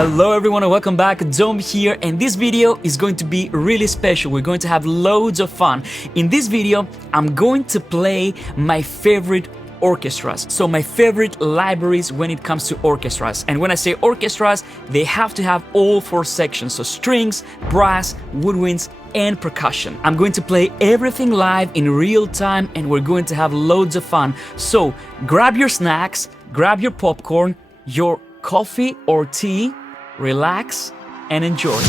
Hello everyone and welcome back. Dom here, and this video is going to be really special. We're going to have loads of fun. In this video, I'm going to play my favorite orchestras. So my favorite libraries when it comes to orchestras. And when I say orchestras, they have to have all four sections. So strings, brass, woodwinds, and percussion. I'm going to play everything live in real time and we're going to have loads of fun. So grab your snacks, grab your popcorn, your coffee or tea, relax and enjoy.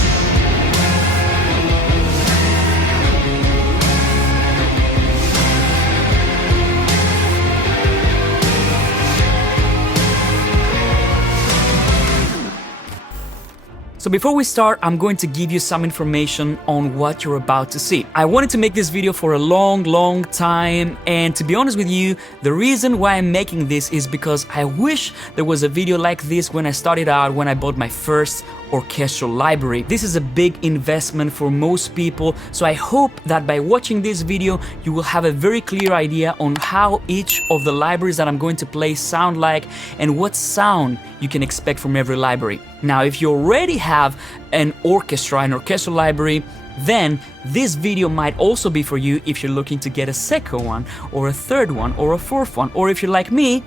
So before we start, I'm going to give you some information on what you're about to see. I wanted to make this video for a long time, and to be honest with you, the reason why I'm making this is because I wish there was a video like this when I started out, when I bought my first orchestral library. This is a big investment for most people, so I hope that by watching this video you will have a very clear idea on how each of the libraries that I'm going to play sound like and what sound you can expect from every library. Now, if you already have an orchestral library, then this video might also be for you if you're looking to get a second one or a third one or a fourth one, or if you're like me,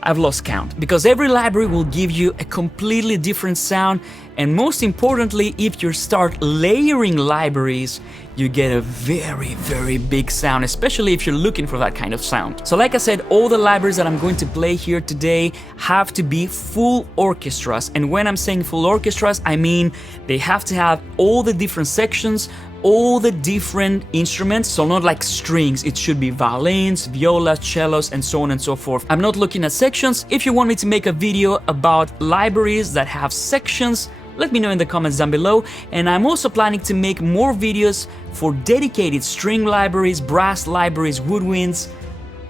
I've lost count, because every library will give you a completely different sound, and most importantly, if you start layering libraries, you get a very big sound, especially if you're looking for that kind of sound. So like I said, all the libraries that I'm going to play here today have to be full orchestras, and when I'm saying full orchestras, I mean they have to have all the different sections, all the different instruments, so not like strings, it should be violins, violas, cellos, and so on and so forth. I'm not looking at sections. If you want me to make a video about libraries that have sections, let me know in the comments down below, and I'm also planning to make more videos for dedicated string libraries, brass libraries, woodwinds,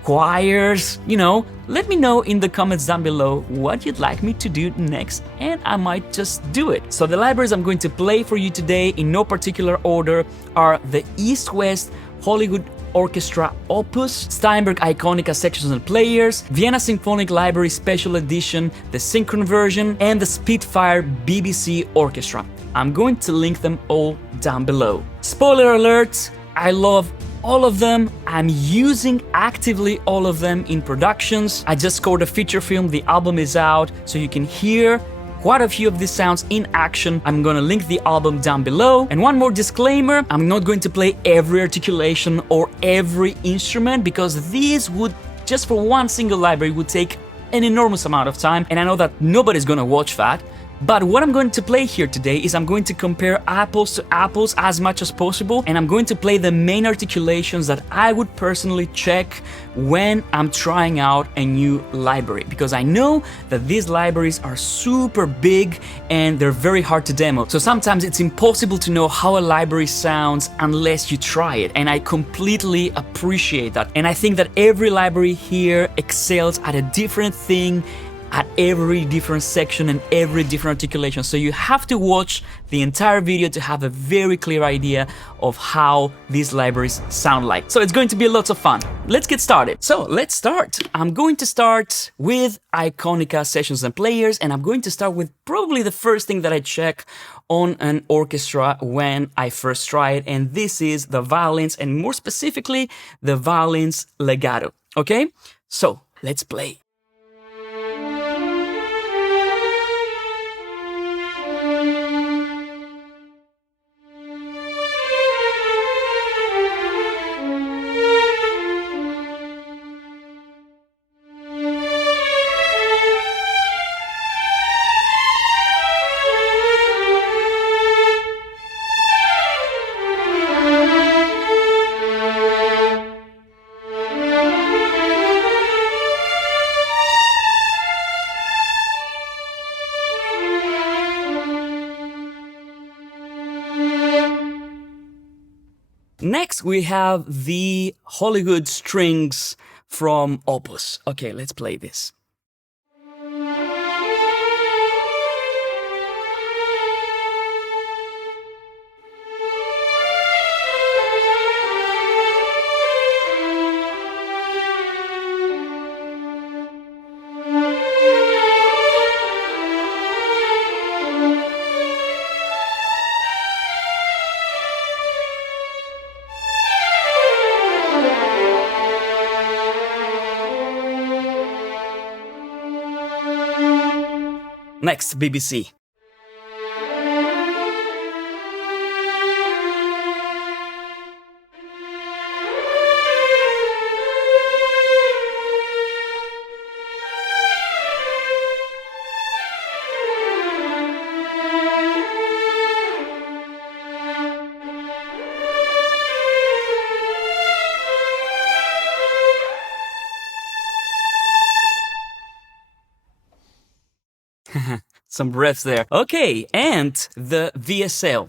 choirs, you know. Let me know in the comments down below what you'd like me to do next, and I might just do it. So the libraries I'm going to play for you today in no particular order are the East-West Hollywood Orchestra Opus, Steinberg Iconica Sections and Players, Vienna Symphonic Library Special Edition, the Synchron version, and the Spitfire BBC Orchestra. I'm going to link them all down below. Spoiler alert, I love all of them. I'm using actively all of them in productions. I just scored a feature film, the album is out, so you can hear quite a few of these sounds in action. I'm gonna link the album down below. And one more disclaimer, I'm not going to play every articulation or every instrument, because these would, just for one single library, would take an enormous amount of time, and I know that nobody's gonna watch that. But what I'm going to play here today is I'm going to compare apples to apples as much as possible, and I'm going to play the main articulations that I would personally check when I'm trying out a new library, because I know that these libraries are super big and they're very hard to demo. So sometimes it's impossible to know how a library sounds unless you try it, and I completely appreciate that. And I think that every library here excels at a different thing, at every different section and every different articulation. So you have to watch the entire video to have a very clear idea of how these libraries sound like. So it's going to be lots of fun. Let's get started. So let's start. I'm going to start with Iconica Sessions and Players, and I'm going to start with probably the first thing that I check on an orchestra when I first try it, and this is the violins, and more specifically, the violins legato. Okay? So let's play. Next, we have the Hollywood strings from Opus. Okay, let's play this. Next, BBC. Some breaths there. Okay, and the VSL.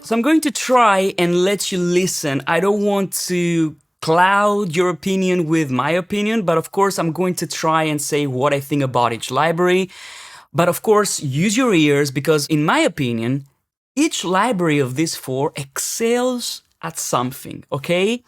So I'm going to try and let you listen. I don't want to cloud your opinion with my opinion, but of course I'm going to try and say what I think about each library. But of course, use your ears because in my opinion, each library of these four excels at something, okay?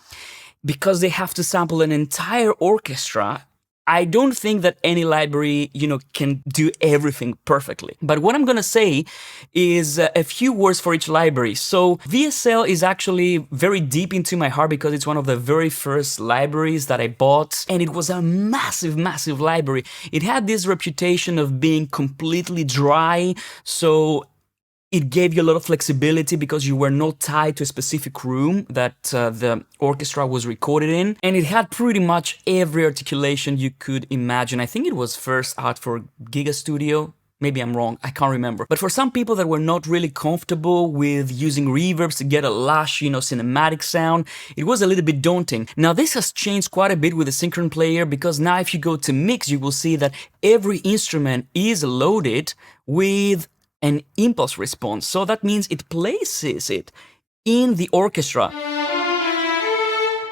Because they have to sample an entire orchestra. I don't think that any library, can do everything perfectly. But what I'm gonna say is a few words for each library. So VSL is actually very deep into my heart because it's one of the very first libraries that I bought. And it was a massive, massive library. It had this reputation of being completely dry. So it gave you a lot of flexibility because you were not tied to a specific room that the orchestra was recorded in. And it had pretty much every articulation you could imagine. I think it was first out for Giga Studio. Maybe I'm wrong, I can't remember. But for some people that were not really comfortable with using reverbs to get a lush, cinematic sound, it was a little bit daunting. Now this has changed quite a bit with the Synchron player because now if you go to mix, you will see that every instrument is loaded with an impulse response. So that means it places it in the orchestra.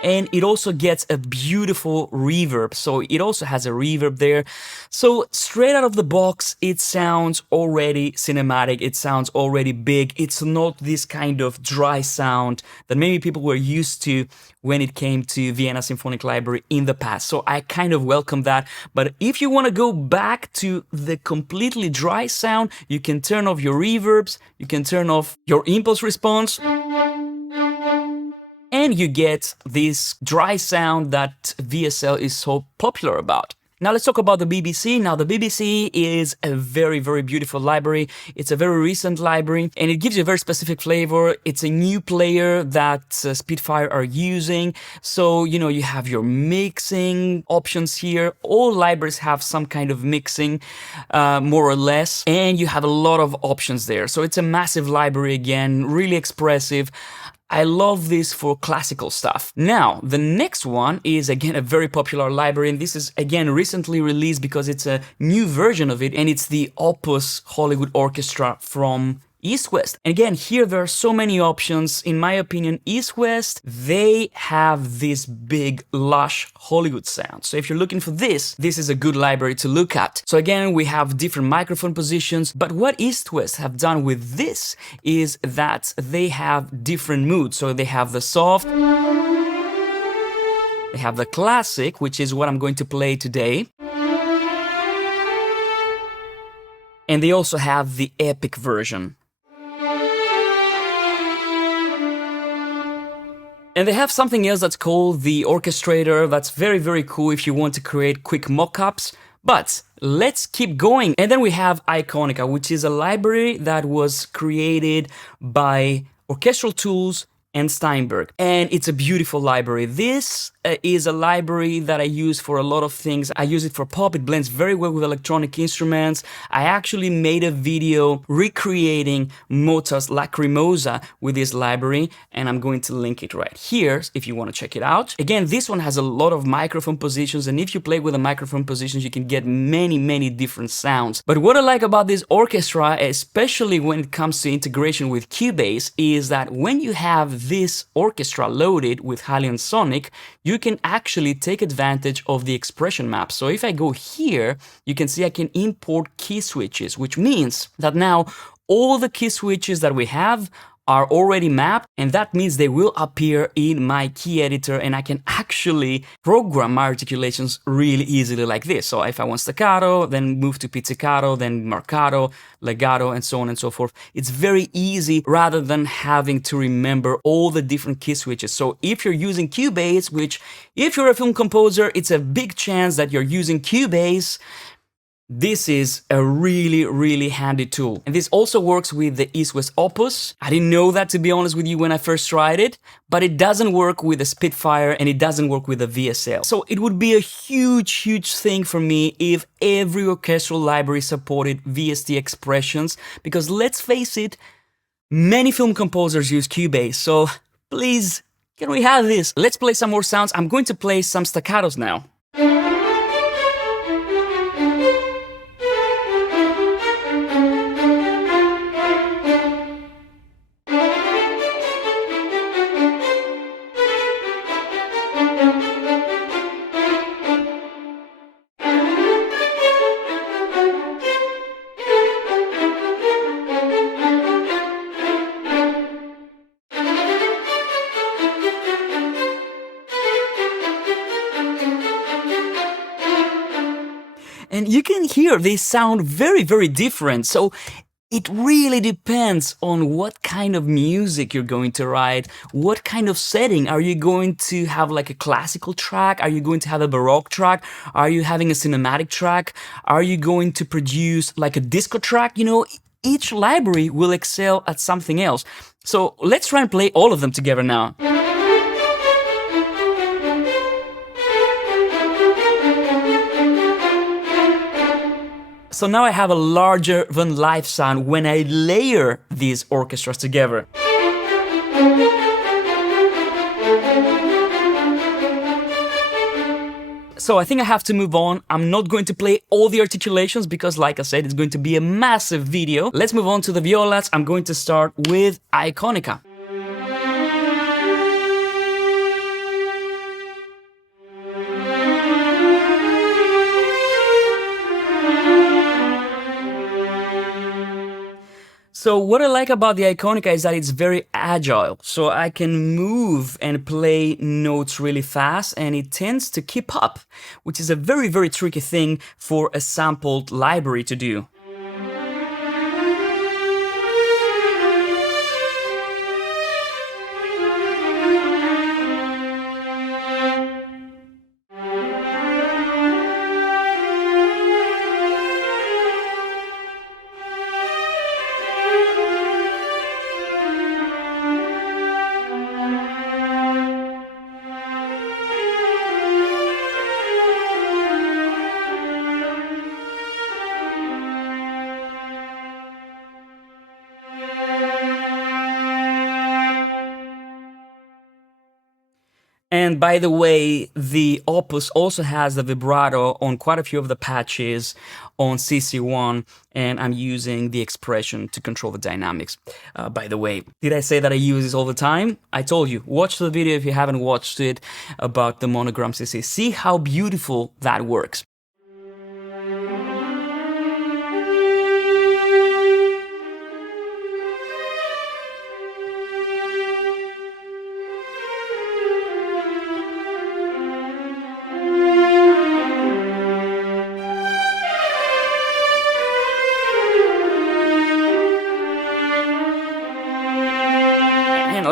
And it also gets a beautiful reverb. So it also has a reverb there. So straight out of the box, it sounds already cinematic. It sounds already big. It's not this kind of dry sound that maybe people were used to when it came to Vienna Symphonic Library in the past. So I kind of welcome that. But if you want to go back to the completely dry sound, you can turn off your reverbs. You can turn off your impulse response. And you get this dry sound that VSL is so popular about. Now let's talk about the BBC. Now the BBC is a very, very beautiful library. It's a very recent library and it gives you a very specific flavor. It's a new player that Spitfire are using. So, you have your mixing options here. All libraries have some kind of mixing, more or less. And you have a lot of options there. So it's a massive library again, really expressive. I love this for classical stuff. Now, the next one is again a very popular library, and this is again recently released because it's a new version of it, and it's the Opus Hollywood Orchestra from East West. And again, here there are so many options. In my opinion, East West, they have this big, lush Hollywood sound. So if you're looking for this is a good library to look at. So again, we have different microphone positions, but what East West have done with this is that they have different moods. So they have the soft, they have the classic, which is what I'm going to play today. And they also have the epic version. And they have something else that's called the orchestrator. That's very, very cool if you want to create quick mock-ups. But let's keep going. And then we have Iconica, which is a library that was created by Orchestral Tools and Steinberg. And it's a beautiful library. This is a library that I use for a lot of things. I use it for pop. It blends very well with electronic instruments. I actually made a video recreating Mozart's Lacrimosa with this library, and I'm going to link it right here if you want to check it out. Again, this one has a lot of microphone positions, and if you play with the microphone positions, you can get many, many different sounds. But what I like about this orchestra, especially when it comes to integration with Cubase, is that when you have have this orchestra loaded with Halion Sonic, you can actually take advantage of the expression map. So if I go here, you can see I can import key switches, which means that now all the key switches that we have are already mapped, and that means they will appear in my key editor, and I can actually program my articulations really easily like this. So if I want staccato, then move to pizzicato, then marcato, legato, and so on and so forth. It's very easy rather than having to remember all the different key switches. So if you're using Cubase, which if you're a film composer, it's a big chance that you're using Cubase, this is a really handy tool. And this also works with the East-West Opus. I didn't know that, to be honest with you, when I first tried it, but it doesn't work with the Spitfire and it doesn't work with the VSL. So it would be a huge thing for me if every orchestral library supported VST expressions, because let's face it, many film composers use Cubase, so please, can we have this? Let's play some more sounds. I'm going to play some staccatos now. And you can hear they sound very different. So it really depends on what kind of music you're going to write, what kind of setting. Are you going to have like a classical track? Are you going to have a Baroque track? Are you having a cinematic track? Are you going to produce like a disco track? You know, each library will excel at something else. So let's try and play all of them together now. So now I have a larger than life sound when I layer these orchestras together. So I think I have to move on. I'm not going to play all the articulations because, like I said, it's going to be a massive video. Let's move on to the violas. I'm going to start with Iconica. So what I like about the Iconica is that it's very agile, so I can move and play notes really fast, and it tends to keep up, which is a very tricky thing for a sampled library to do. And by the way, the Opus also has the vibrato on quite a few of the patches on CC1, and I'm using the expression to control the dynamics. By the way, did I say that I use this all the time? I told you, watch the video if you haven't watched it about the Monogram CC. See how beautiful that works.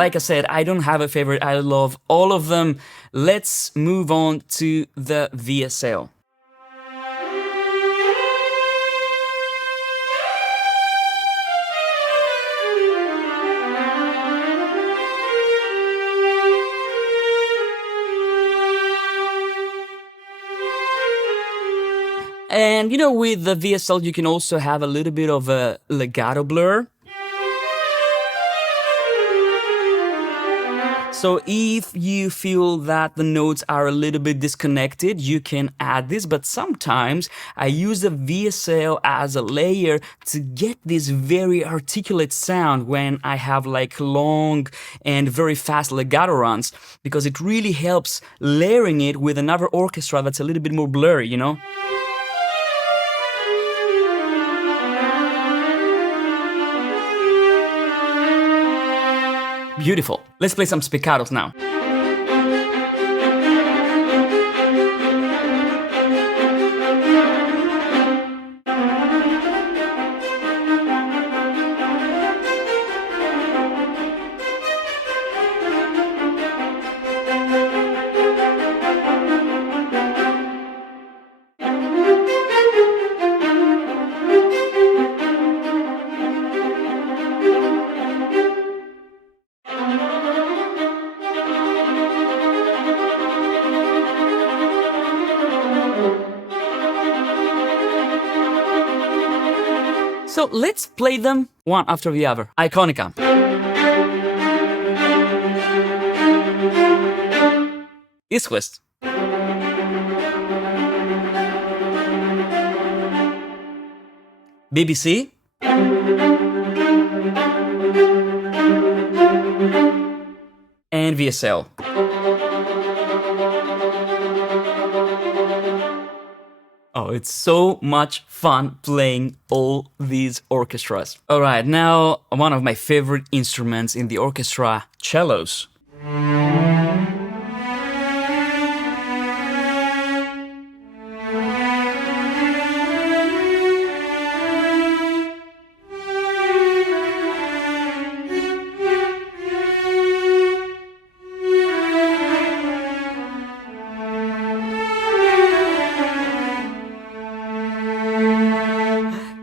Like I said, I don't have a favorite, I love all of them. Let's move on to the VSL. And you know, with the VSL you can also have a little bit of a legato blur. So if you feel that the notes are a little bit disconnected, you can add this, but sometimes I use the VSL as a layer to get this very articulate sound when I have like long and very fast legato runs, because it really helps layering it with another orchestra that's a little bit more blurry, you know? Beautiful. Let's play some spiccatos now. So let's play them one after the other. Iconica. East West. BBC. And VSL. Oh, it's so much fun playing all these orchestras. All right, now one of my favorite instruments in the orchestra, cellos.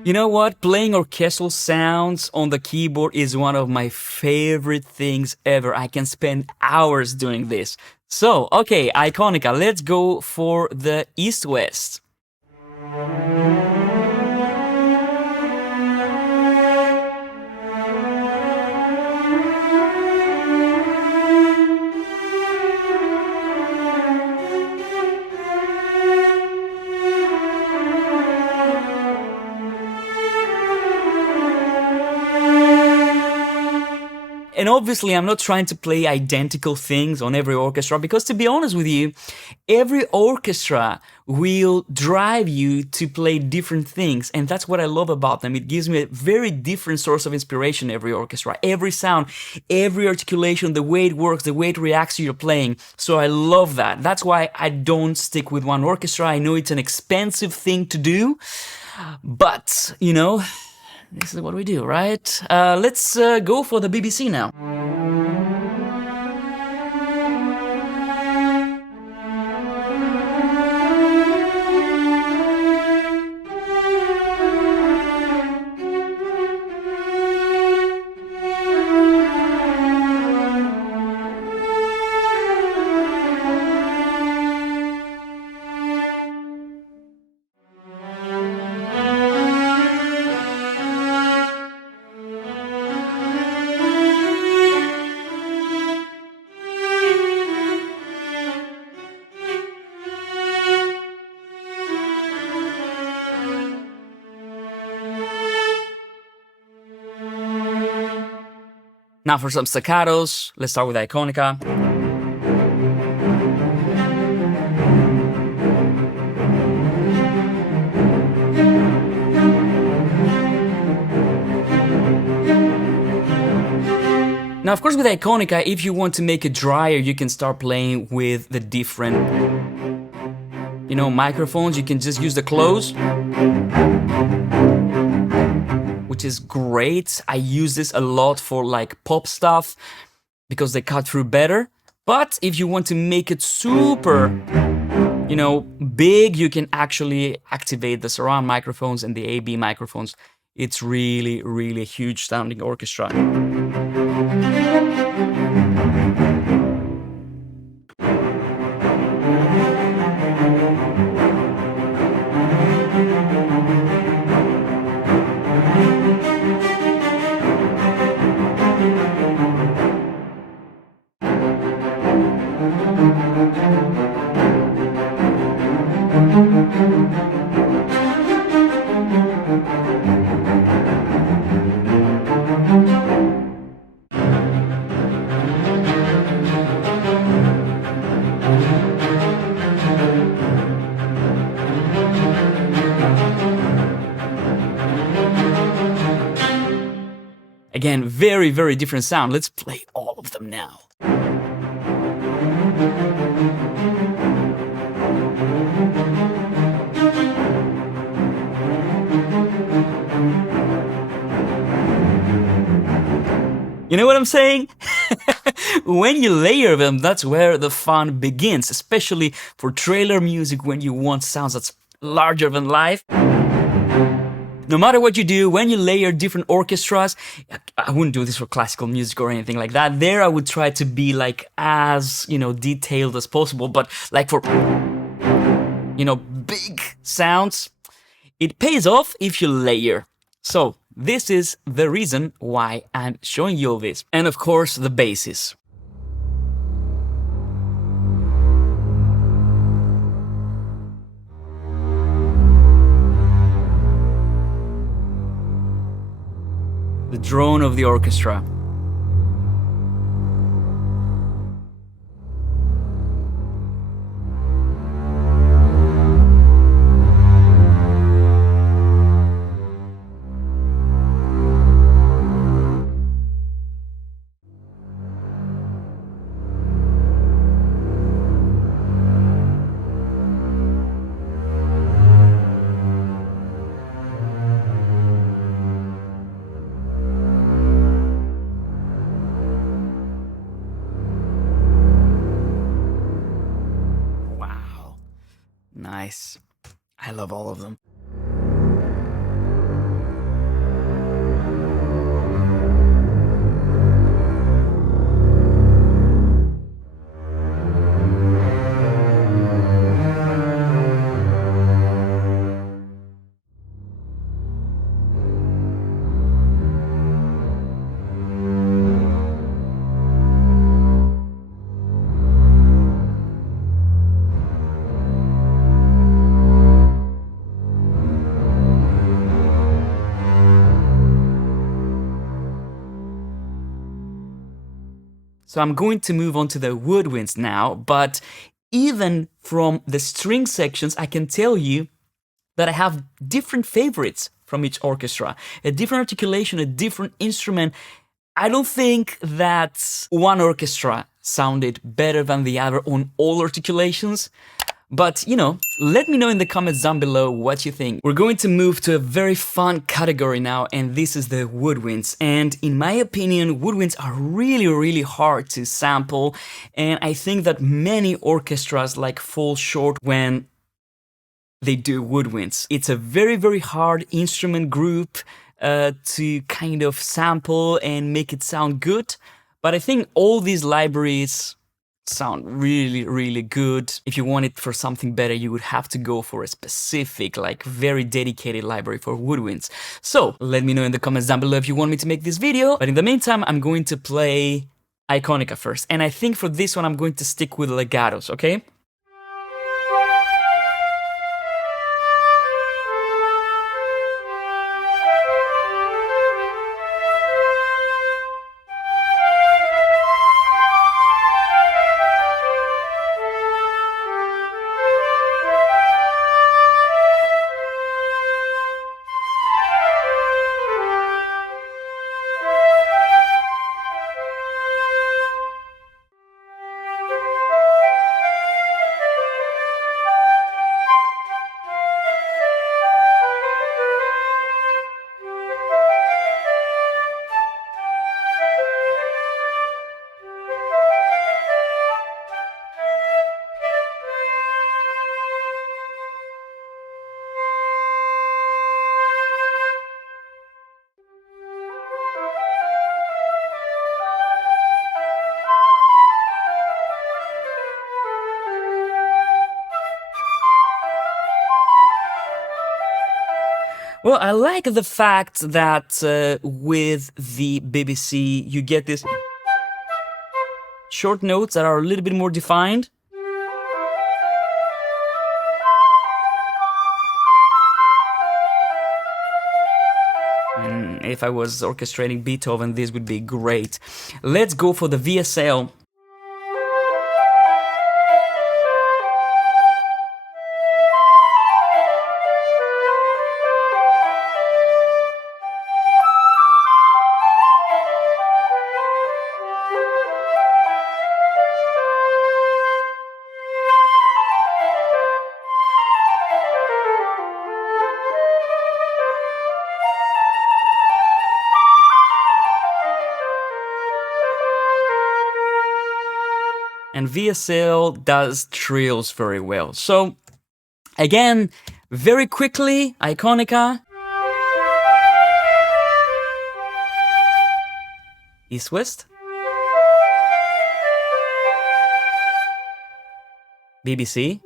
You know what? Playing orchestral sounds on the keyboard is one of my favorite things ever. I can spend hours doing this. So, okay, Iconica, let's go for the East-West. And obviously, I'm not trying to play identical things on every orchestra, because to be honest with you, every orchestra will drive you to play different things. And that's what I love about them. It gives me a very different source of inspiration, every orchestra, every sound, every articulation, the way it works, the way it reacts to your playing. So I love that. That's why I don't stick with one orchestra. I know it's an expensive thing to do, but, you know, this is what we do, right? Let's go for the BBC now. Now for some staccatos, let's start with Iconica. Now, of course, with Iconica, if you want to make it drier, you can start playing with the different, you know, microphones. You can just use the close, which is great. I use this a lot for like pop stuff because they cut through better. But if you want to make it super, you know, big, you can actually activate the surround microphones and the AB microphones. It's really, really a huge sounding orchestra. Again, very, very different sound. Let's play all of them now. You know what I'm saying? When you layer them, that's where the fun begins, especially for trailer music when you want sounds that's larger than life. No matter what you do, when you layer different orchestras, I wouldn't do this for classical music or anything like that. There I would try to be like as, detailed as possible, but like for, big sounds, it pays off if you layer. So this is the reason why I'm showing you all this. And of course, the basses. The drone of the orchestra. Nice. I love all of them. So I'm going to move on to the woodwinds now, but even from the string sections, I can tell you that I have different favorites from each orchestra, a different articulation, a different instrument. I don't think that one orchestra sounded better than the other on all articulations. But, let me know in the comments down below what you think. We're going to move to a very fun category now, and this is the woodwinds. And in my opinion, woodwinds are really, really hard to sample. And I think that many orchestras fall short when they do woodwinds. It's a very, very hard instrument group to kind of sample and make it sound good. But I think all these libraries sound really, really good. If you want it for something better, you would have to go for a specific, very dedicated library for woodwinds. So let me know in the comments down below if you want me to make this video. But in the meantime, I'm going to play Iconica first. And I think for this one, I'm going to stick with legatos, okay? Well, I like the fact that with the BBC you get these short notes that are a little bit more defined. And if I was orchestrating Beethoven, this would be great. Let's go for the VSL. and VSL does trills very well. So again, very quickly, Iconica, East-West, BBC,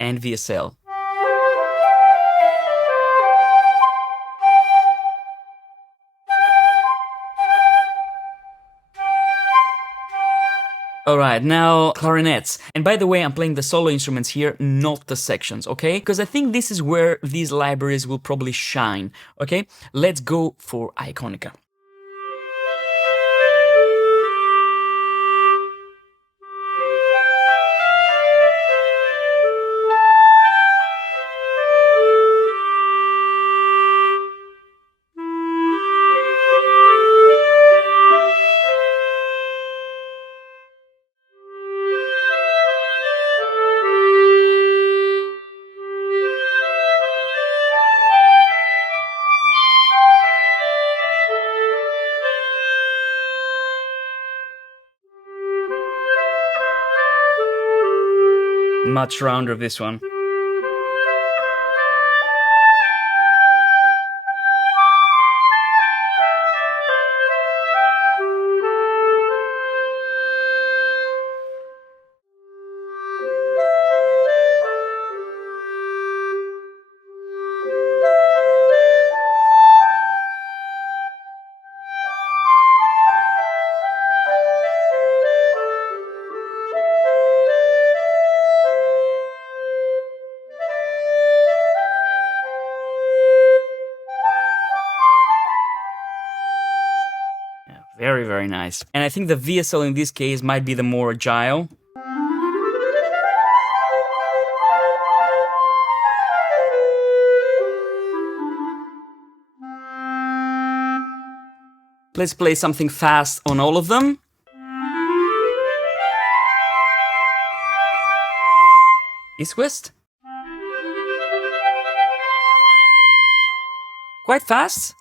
and VSL. Alright, now clarinets. And by the way, I'm playing the solo instruments here, not the sections, okay? Because I think this is where these libraries will probably shine, okay? Let's go for Iconica. Much rounder, this one. Very, very nice. And I think the VSL in this case might be the more agile. Let's play something fast on all of them. East-West. Quite fast.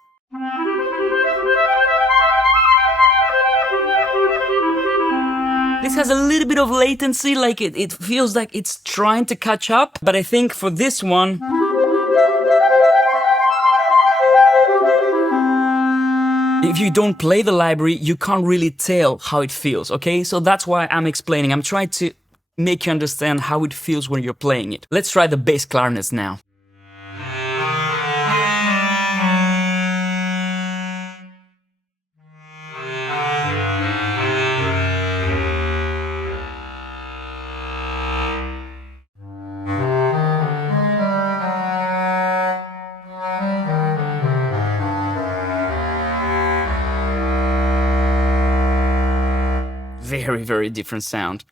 This has a little bit of latency, like it feels like it's trying to catch up, but I think for this one, if you don't play the library, you can't really tell how it feels, okay? So that's why I'm explaining. I'm trying to make you understand how it feels when you're playing it. Let's try the bass clarinets now. Very, very different sound.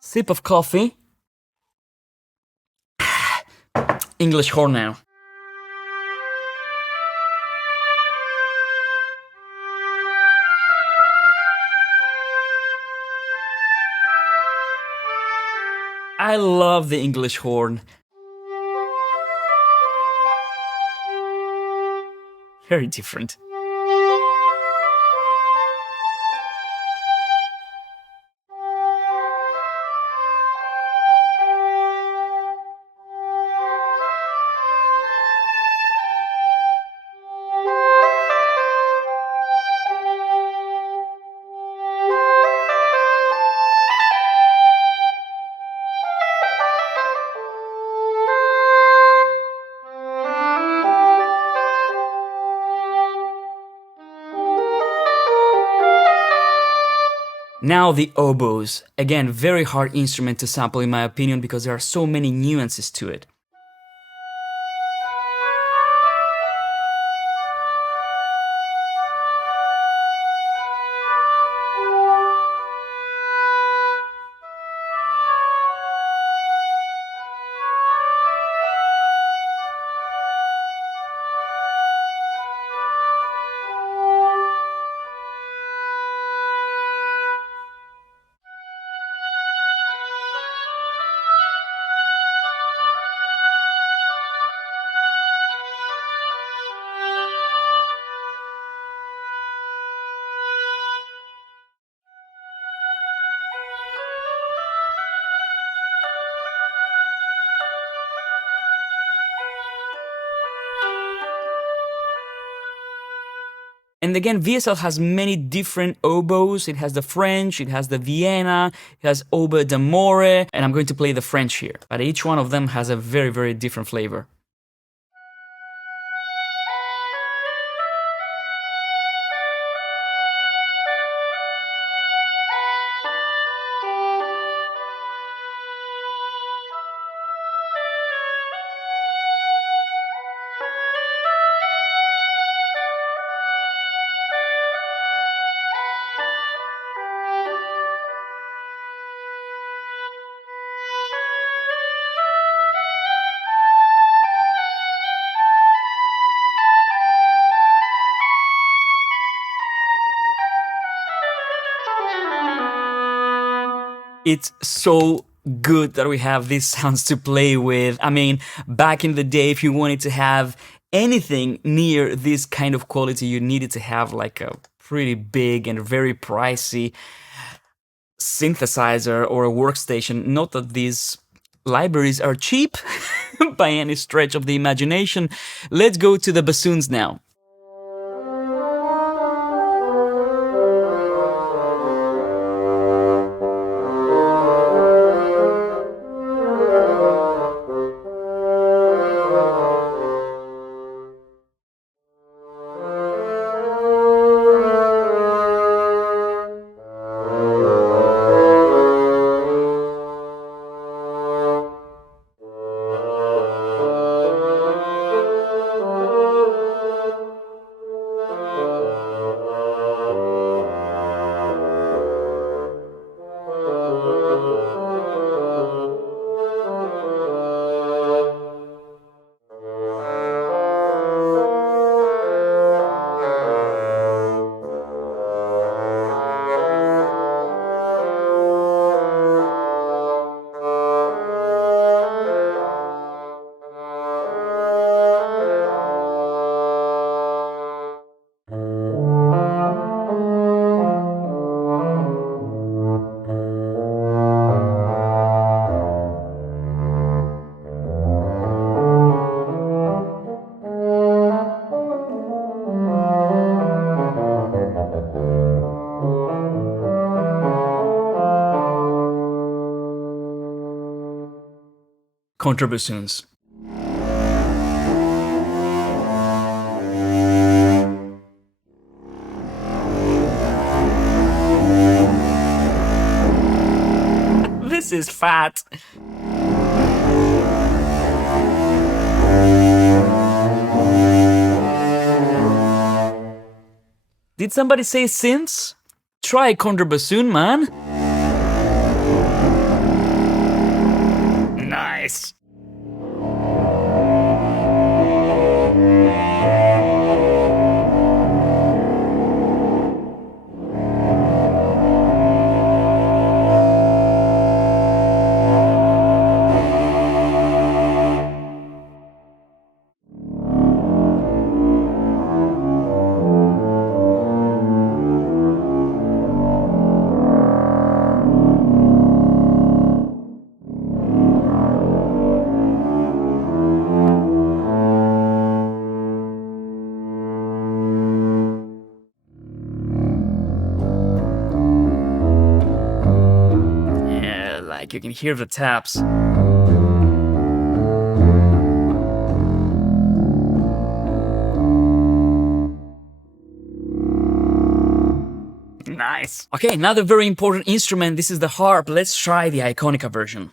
Sip of coffee. English horn now. I love the English horn. Very different. Now the oboes. Again, very hard instrument to sample in my opinion because there are so many nuances to it. And again, VSL has many different oboes. It has the French, it has the Vienna, it has Oboe d'Amore, and I'm going to play the French here. But each one of them has a very, very different flavor. It's so good that we have these sounds to play with. I mean, back in the day, if you wanted to have anything near this kind of quality, you needed to have like a pretty big and very pricey synthesizer or a workstation. Not that these libraries are cheap by any stretch of the imagination. Let's go to the bassoons now. Contrabassoons. This is fat. Did somebody say synths? Try contrabassoon, man. Nice. You can hear the taps. Nice. Okay, another very important instrument. This is the harp. Let's try the Iconica version.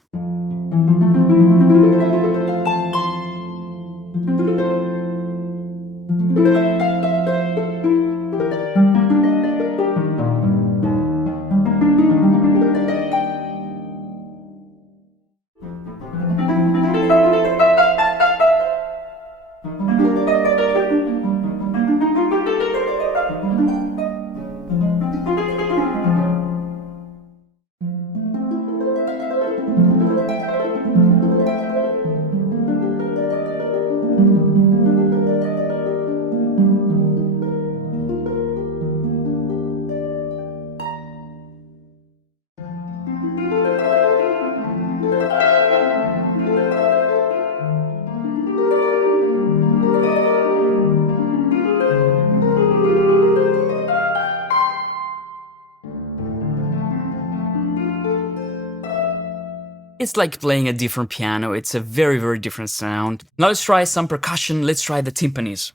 It's like playing a different piano. It's a very, very different sound. Now let's try some percussion. Let's try the timpanis.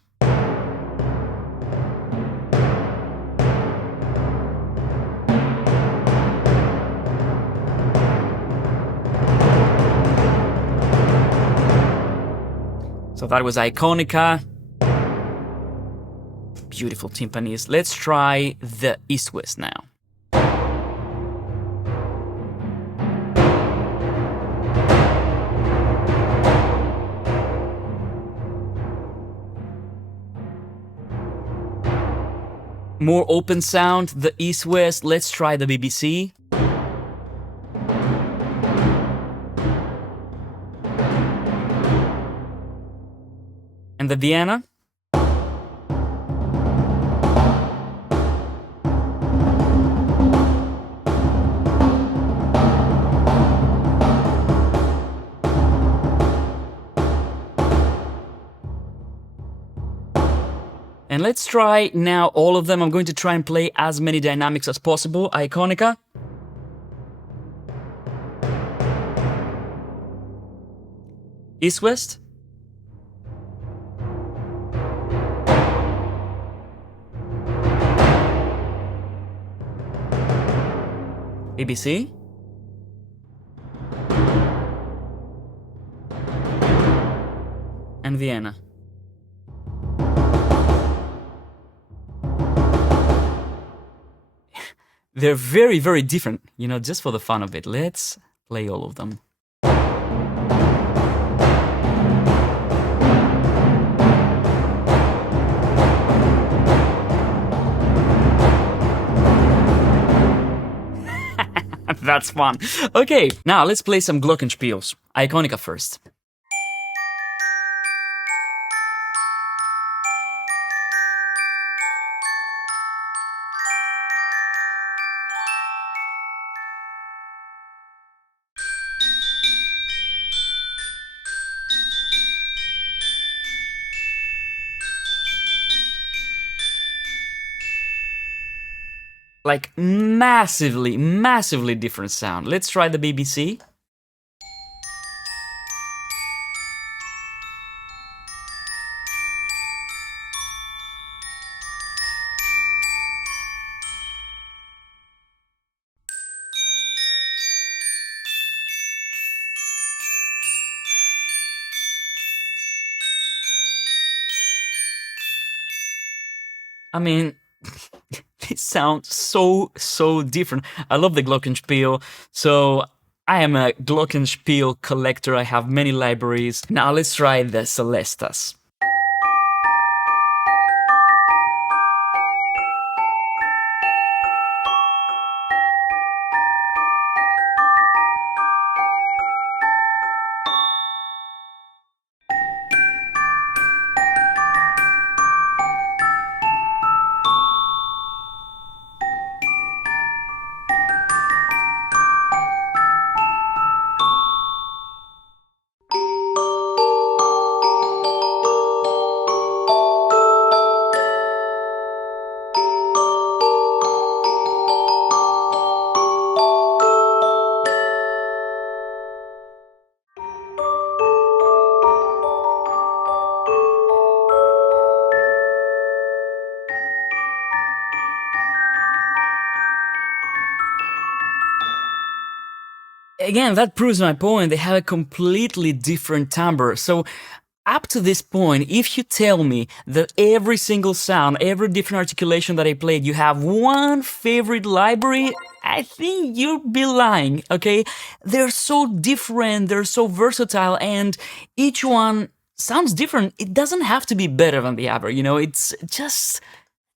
So that was Iconica. Beautiful timpanis. Let's try the East-West now. More open sound, the East-West. Let's try the BBC. And the Vienna. And let's try now all of them. I'm going to try and play as many dynamics as possible. Iconica. East-West. BBC. And Vienna. They're very, very different, you know, just for the fun of it. Let's play all of them. That's fun. Okay, now let's play some Glockenspiels. Iconica first. Like massively, massively different sound. Let's try the BBC. I mean, it sounds so different. I love the Glockenspiel. So I am a Glockenspiel collector. I have many libraries. Now let's try the Celestas. Again, that proves my point. They have a completely different timbre. So up to this point, if you tell me that every single sound, every different articulation that I played, you have one favorite library, I think you'd be lying, okay? They're so different, they're so versatile, and each one sounds different. It doesn't have to be better than the other, you know? It's just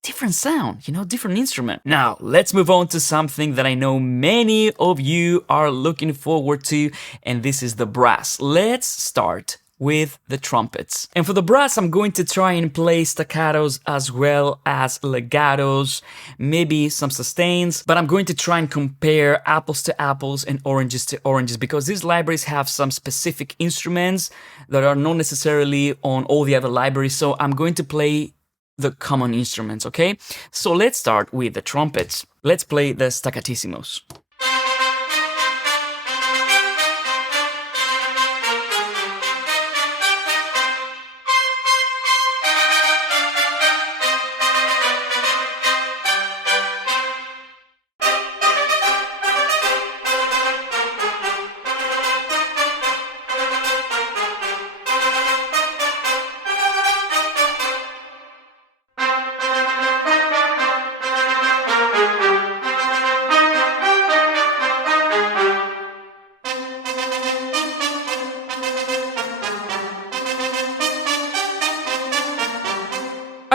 different sound, you know, different instrument. Now, let's move on to something that I know many of you are looking forward to, and this is the brass. Let's start with the trumpets. And for the brass, I'm going to try and play staccatos as well as legatos, maybe some sustains, but I'm going to try and compare apples to apples and oranges to oranges, because these libraries have some specific instruments that are not necessarily on all the other libraries, so I'm going to play the common instruments, okay? So let's start with the trumpets. Let's play the staccatissimo.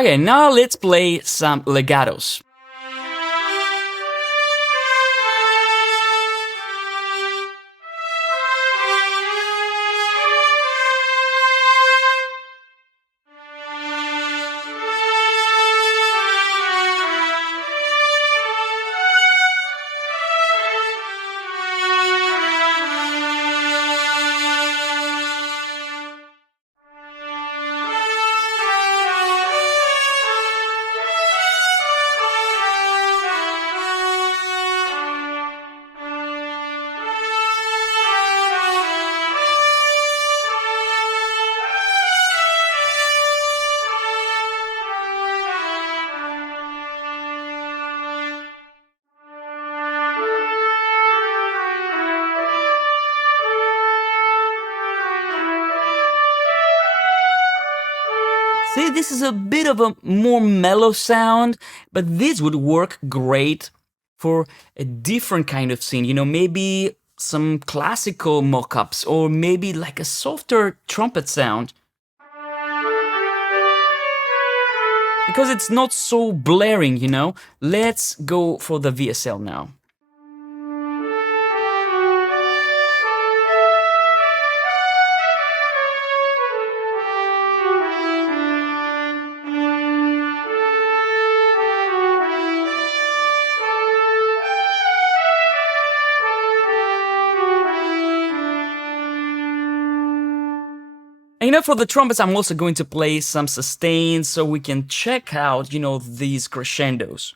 Okay, now let's play some legatos. See, this is a bit of a more mellow sound, but this would work great for a different kind of scene. You know, maybe some classical mock-ups, or maybe like a softer trumpet sound. Because it's not so blaring, you know. Let's go for the VSL now. And you know, for the trumpets, I'm also going to play some sustains so we can check out, you know, these crescendos.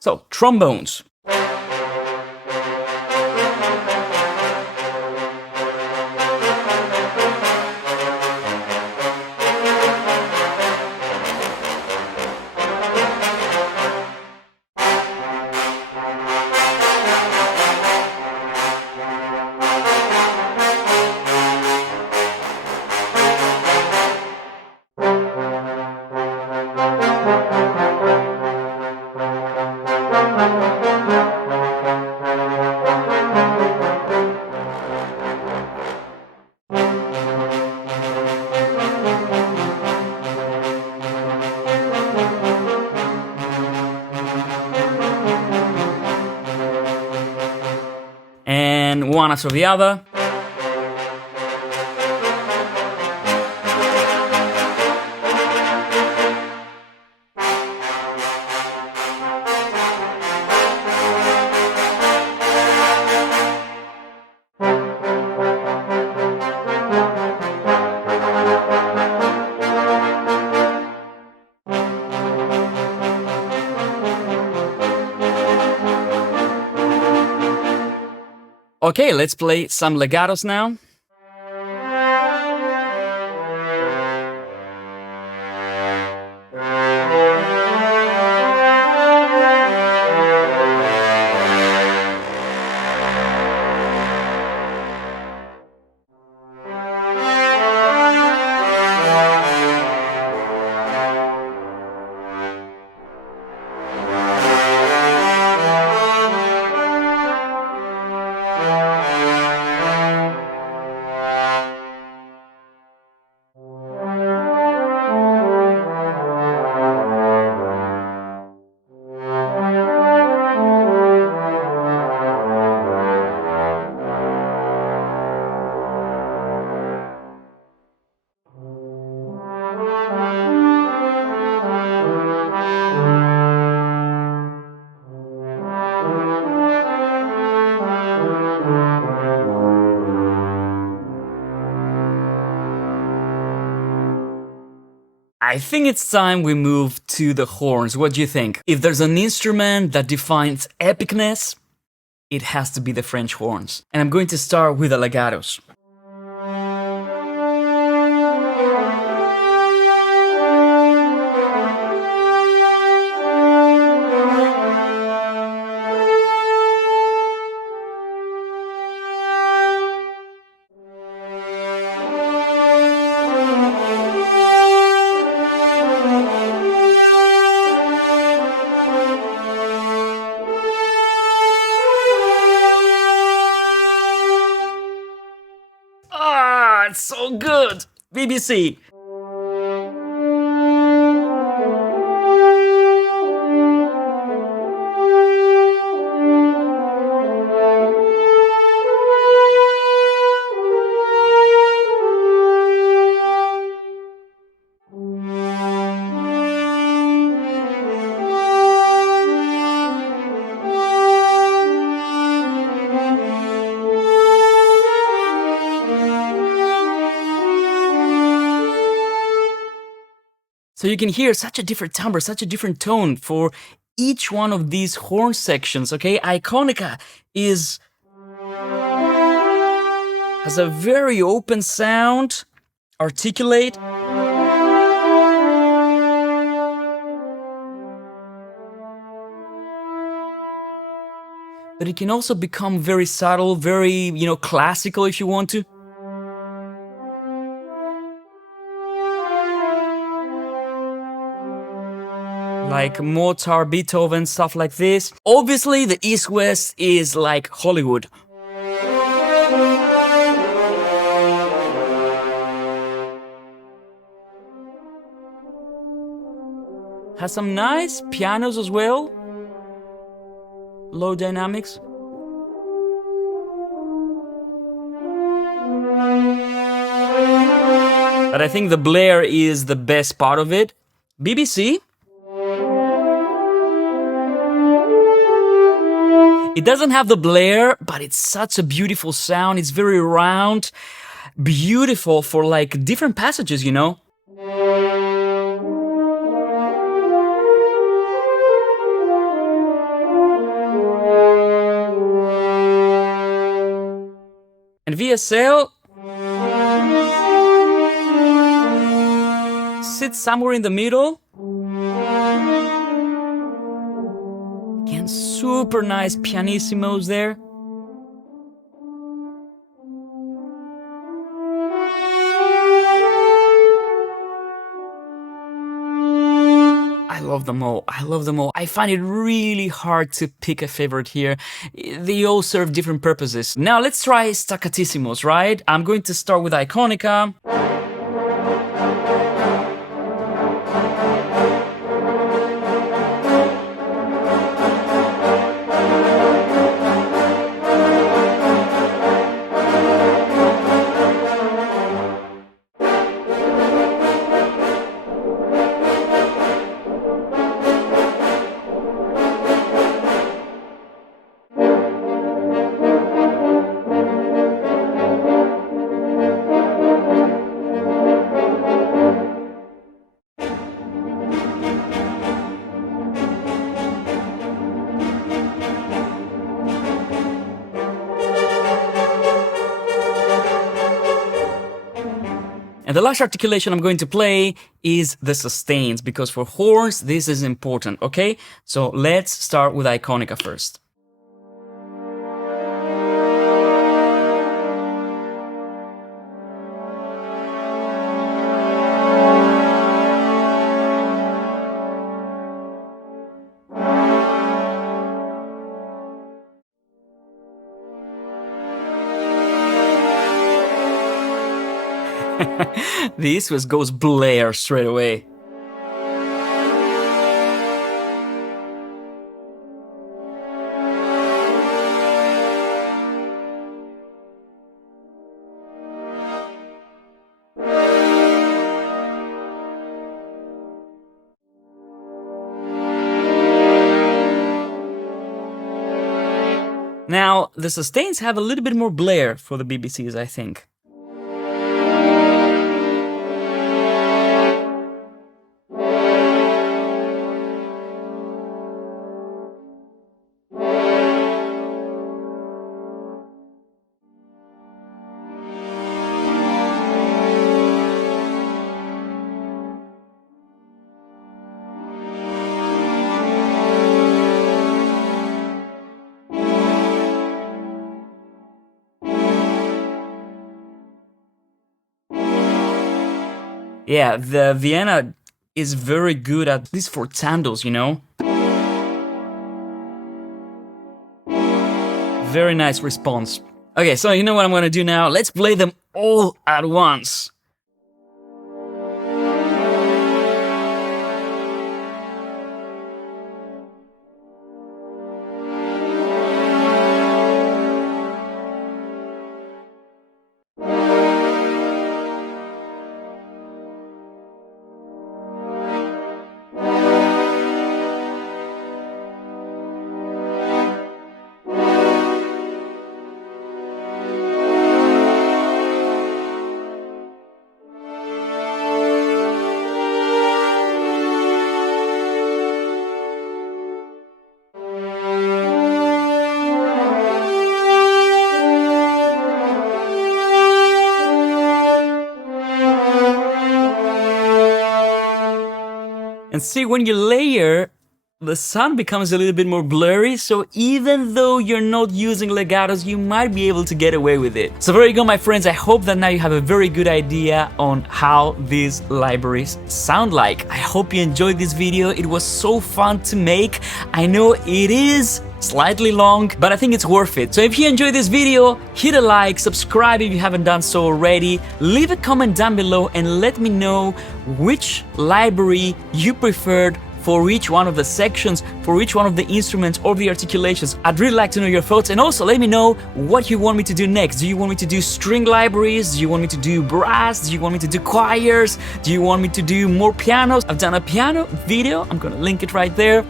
So, trombones. And one after the other. Okay, let's play some legatos now. I think it's time we move to the horns. What do you think? If there's an instrument that defines epicness, it has to be the French horns. And I'm going to start with the legatos. so good! BBC. So you can hear such a different timbre, such a different tone for each one of these horn sections, okay? Iconica has a very open sound, articulate. But it can also become very subtle, very, classical if you want to. Like Mozart, Beethoven, stuff like this. Obviously, the East-West is like Hollywood. Has some nice pianos as well. Low dynamics. But I think the blare is the best part of it. BBC. It doesn't have the blare, but it's such a beautiful sound. It's very round, beautiful for like different passages, you know? And VSL sits somewhere in the middle. Again, super nice pianissimos there. I love them all. I love them all. I find it really hard to pick a favorite here. They all serve different purposes. Now let's try staccatissimo, right? I'm going to start with Iconica. And the last articulation I'm going to play is the sustains, because for horns, this is important, okay? So let's start with Iconica first. This goes blare straight away. Now, the sustains have a little bit more blare for the BBCs, I think. Yeah, the Vienna is very good at least for tandos, you know? Very nice response. Okay, so you know what I'm gonna do now? Let's play them all at once. And see, when you layer, the sound becomes a little bit more blurry, so even though you're not using legatos, you might be able to get away with it. So there you go, my friends. I hope that now you have a very good idea on how these libraries sound like. I hope you enjoyed this video. It was so fun to make. I know it is slightly long, but I think it's worth it. So if you enjoyed this video, hit a like, subscribe if you haven't done so already, leave a comment down below and let me know which library you preferred for each one of the sections, for each one of the instruments or the articulations. I'd really like to know your thoughts, and also let me know what you want me to do next. Do you want me to do string libraries? Do you want me to do brass? Do you want me to do choirs? Do you want me to do more pianos? I've done a piano video, I'm gonna link it right there.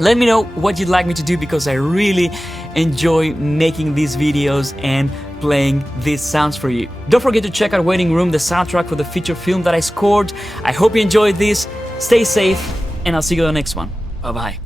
Let me know what you'd like me to do, because I really enjoy making these videos and playing these sounds for you. Don't forget to check out Waiting Room, the soundtrack for the feature film that I scored. I hope you enjoyed this. Stay safe, and I'll see you on the next one. Bye-bye.